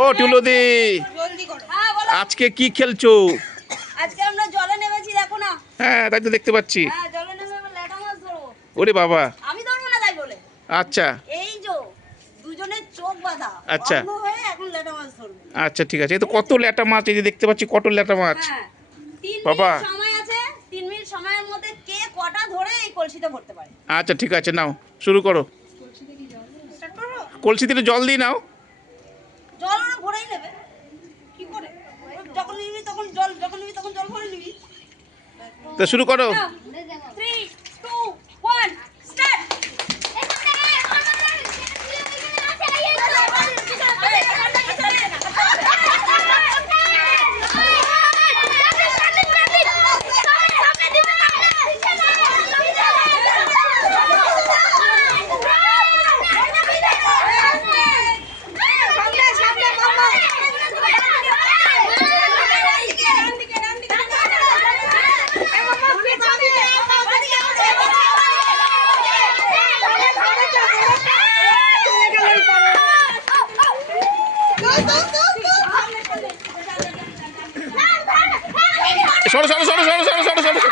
ও টুলুদি, আজকে কি খেলছো? আজকে আমরা জলে নেমেছি, দেখো না। হ্যাঁ, তাই তো দেখতে পাচ্ছি। হ্যাঁ, জলে নেমে আমরা ল্যাটা মাছ ধরবো। ওরে বাবা, আমি ধরবো না তাই বলে। আচ্ছা এই যে দুজনের চোখ বাঁধা, আচ্ছা অন্ধ হয়ে এখন ল্যাটা মাছ ধরবো। আচ্ছা, ঠিক আছে। এই তো কত ল্যাটা মাছ, এই যে দেখতে পাচ্ছি কত ল্যাটা মাছ। হ্যাঁ, 3 বাবা। মিনিট সময় আছে। 3 মিনিট সময়ের মধ্যে কে কটা ধরে এই কলসিতে ভরতে পারে। আচ্ছা, ঠিক আছে, নাও শুরু করো। স্টার্ট করো। কলসিতে একটু জল দিই, নাও। জল ওরা ভরেই নেবে। কি করে? যখন নিবি তখন জল, যখন নিবি তখন জল ভরে নিবি। তো শুরু করো। 3 2 1 স্টার্ট। সরো সরো সরো সরো সরো সরো সরো।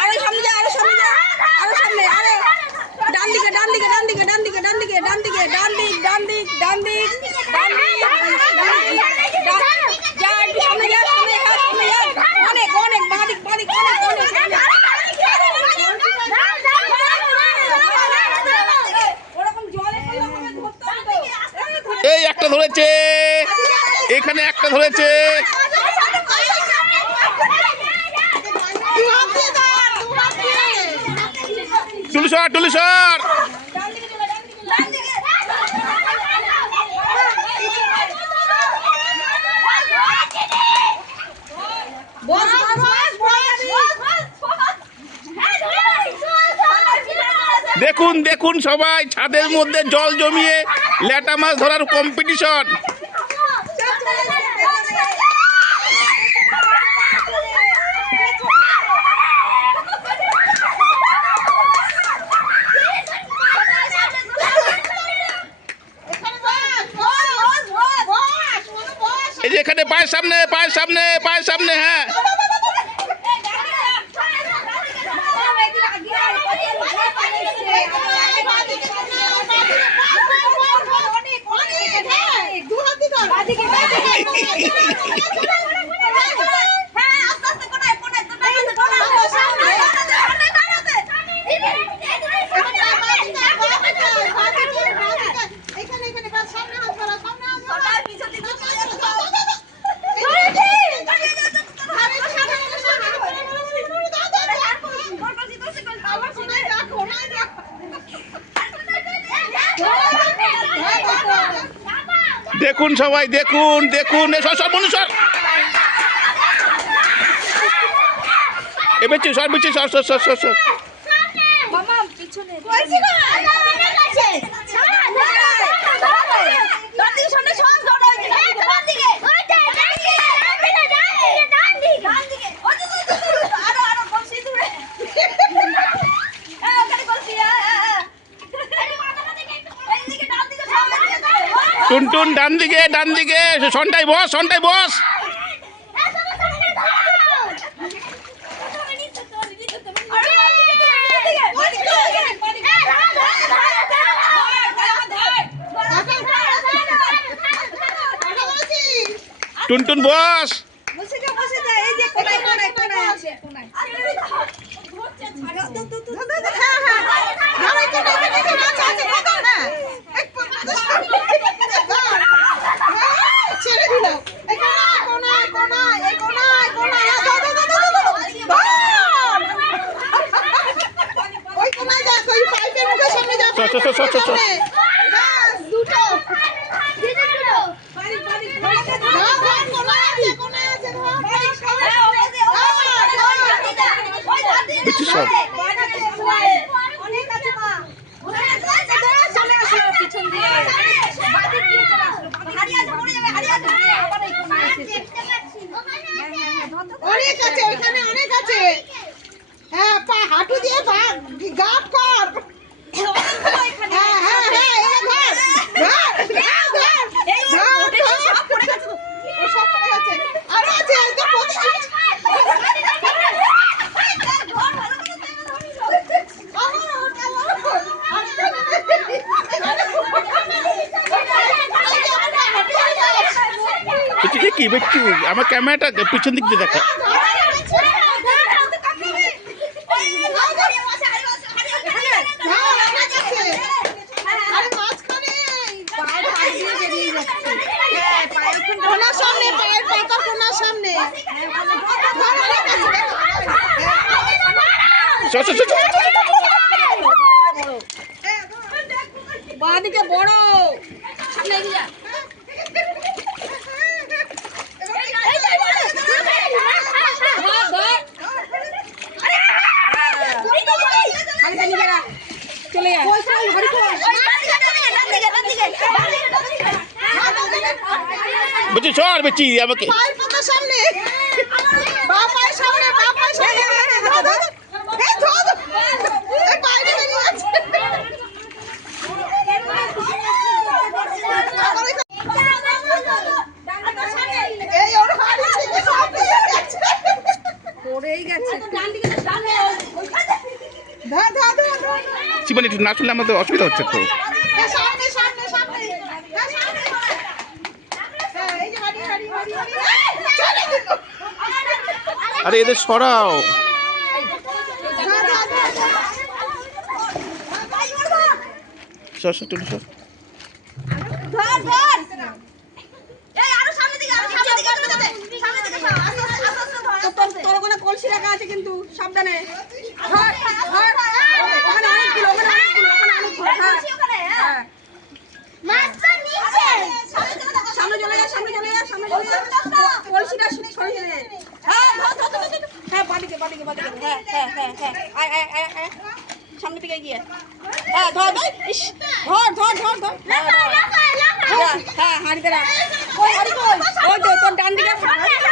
আরে সামনে যা, আরে সামনে যা, আরে সামনে, আরে ডান দিকে ডান দিকে ডান দিকে ডান দিকে ডান দিকে ডান দিকে ডান দিক ডান দিক ডান দিক ডান দিক যা, একটু সামনে যা, সামনে যা, সামনে যা, অনেক অনেক বাদিক বাদিক অনেক অনেক ওরকম জলে পড়লে ধরতে হবে। এই একটা ধরেছে, এখানে একটা ধরেছে। টুলুসর টুলুসর। দেখুন দেখুন সবাই, ছাদের মধ্যে জল জমিয়ে ল্যাটা মাছ ধরার কম্পিটিশন। এই যে এখানে পায়ের সামনে, পায়ের সামনে, পায়ের সামনে। হ্যাঁ, দেখুন সবাই, দেখুন দেখুন। সব মনুষ্যর এবার সর বুঝছি, সর সর সর সর সর। মামা পিছনে টুনটুন ডান দিকে, ডান দিকে। সন্টাই বস, সন্টাই বস। টুনটুন বস। বসে যা, বসে যা। এই যে কোনায় কোনায় কোনায় আছে, কোনায়। ছেড়ে দিল। কোনায় কোনায় এই কোনায় কোনায় ওই কোনায় যা, ওই পাইপের মুখের সামনে যা। সর সর সর সর সর। ব্যাস, দুটো। কোনায় আছে, কোনায় আছে, বুঝছি সব। অনেক আছে মা, চলে আসো পিছন দিয়ে। অনেক আছে, ওইখানে অনেক আছে। হ্যাঁ, পা হাঁটু দিয়ে গাঁট কর। হ্যাঁ হ্যাঁ কি বেচু আমার ক্যামেরাটা পিছন দিক দিয়ে দেখা। কোনার সামনে, পায়ের পাতা কোনার সামনে। বাঁদিকে বড় সামনে এগিয়ে যা। ধর, ধর। খালি খালি বেড়া। চলে যা। বেচু সর বেচি আমাকে। পায়ের পাতা সামনে, বা পায়ের সামনে, বা পায়ের সামনে। এই ধর, এই বাইরে বেরিয়ে যাচ্ছে। এই ওর হাড়ি থেকে সব বেরিয়ে যাচ্ছে। পড়েই গেছে। ধর, ধর, ধর, ধর। শিবানী একটু না শুনলে আমাদের অসুবিধা হচ্ছে তো। এই সামনে, সামনে, সামনে। এই সামনে। হ্যাঁ, এই যে হাড়ি, হাড়ি, হাড়ি, হাড়ি। চলে গেল। আরে এদের সরাও। ধর, ধর, ধর, ধর। সর সর টুলু সর। ধর, ধর। এই আরো সামনে দিকে, আরো সামনে দিকে, সামনে দিকে সর। আস্তে আস্তে, আস্তে আস্তে ধর। তোর ওখানে কলসি রাখা আছে কিন্তু সাবধানে। ধর, ধর। ওখানে অনেকগুলো, ওখানে অনেকগুলো, ওখানে অনেকগুলো। হ্যাঁ। সামনে চলে যা, সামনে চলে যা, সামনে চলে যা। কলসিটা সরে গেলে। হ্যাঁ, ধর, ধর, ধর, ধর। হ্যাঁ, বাদিকে, বাদিকে, বাদিকে। হ্যাঁ, হ্যাঁ, হ্যাঁ, হ্যাঁ। আয়, আয়, আয়, আয়। সামনে দিকে এগিয়ে। হ্যাঁ, ধর, ধর। ইস, ধর, ধর, ধর, ধর। হ্যাঁ, ধর। হ্যাঁ, হাঁড়িতে রাখ। ওই হাঁড়ি কই? ওই তো, তোর ডান দিকে। ডান দিকে।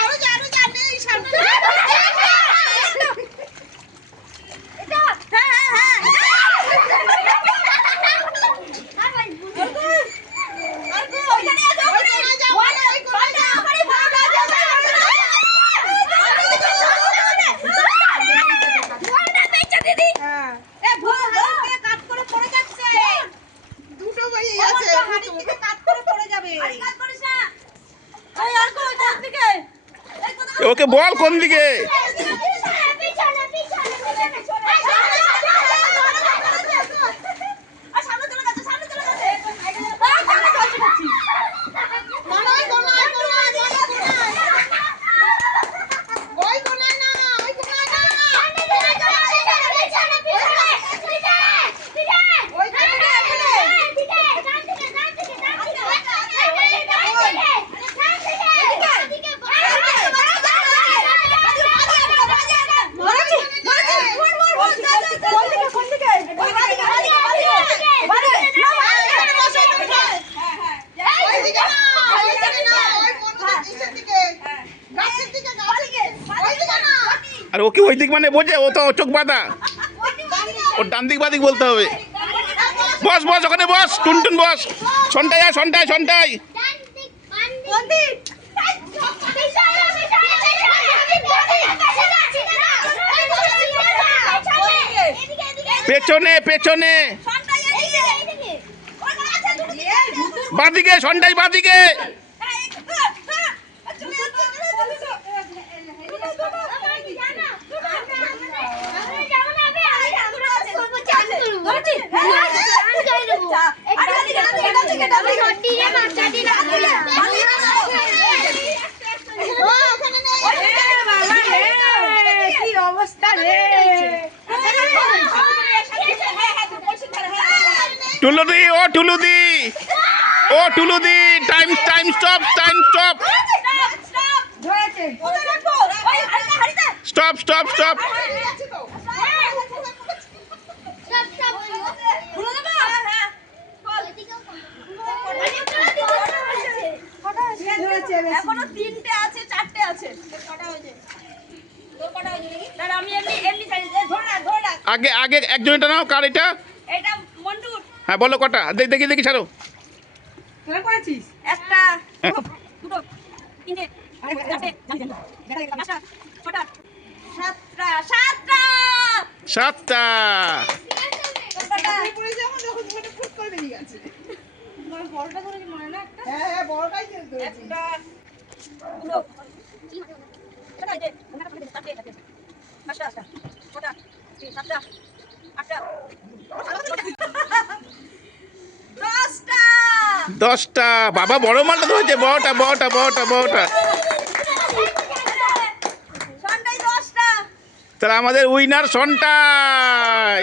আরো যা, আরো যা, নেই সামনে। দুটো বেরিয়ে গেছে। ওকে বল কোন দিকে। কোনায়, কোনায়, কোনায়, কোনায়। ওই কোনায় না, ওই কোনায় না। ওইদিকে না, ওইদিকে না, ওই বন্ধুদের নিচের দিকে। গাছের দিকে, গাছের দিকে। ওইদিকে না। আর ওকে ওই দিক মানে বোঝে, ও তো চোখ বাঁধা। ওর ডান দিক বাদিক বলতে হবে। বস বস ওখানে বস, টুনটুন বস। সন্টাই আয়, সন্টাই, সন্টাই। পেছনে পেছনে বাদিকে, সন্টাই বাদিকে। কি অবস্থা রে। টুলুদি, ও টুলুদি, ও টুলুদি, time time stop, time stop, stop stop stop. এখনো 3টে আছে, 4টে আছে। কটা হয়েছে? তোর কটা হয়েছে দেখি? দাঁড়া, আমি এমনি এমনি সাইজ ধরে রাখ, ধরে রাখ। আগে আগে একজনটা নাও, কার এটা? এটা মন্টুর। হ্যাঁ বলো কটা, দেখি দেখি ছাড়ো। একটা, দুটো, তিনটে, চারটে, পাঁচটা, ছটা, সাতটা, সাতটা। 7টা। পড়ে যেমন যখন ওখানে ফুট করে বেরিয়ে গেছে। হ্যাঁ হ্যাঁ বড়টাই কিন্তু ধরেছি। দশটা 10টা। বাবা বড় মালটা ধরেছে, বড়টা বড়টা বড়টা বড়টা। সন্ধ্যায় 10টা তাহলে আমাদের উইনার সন্টাই।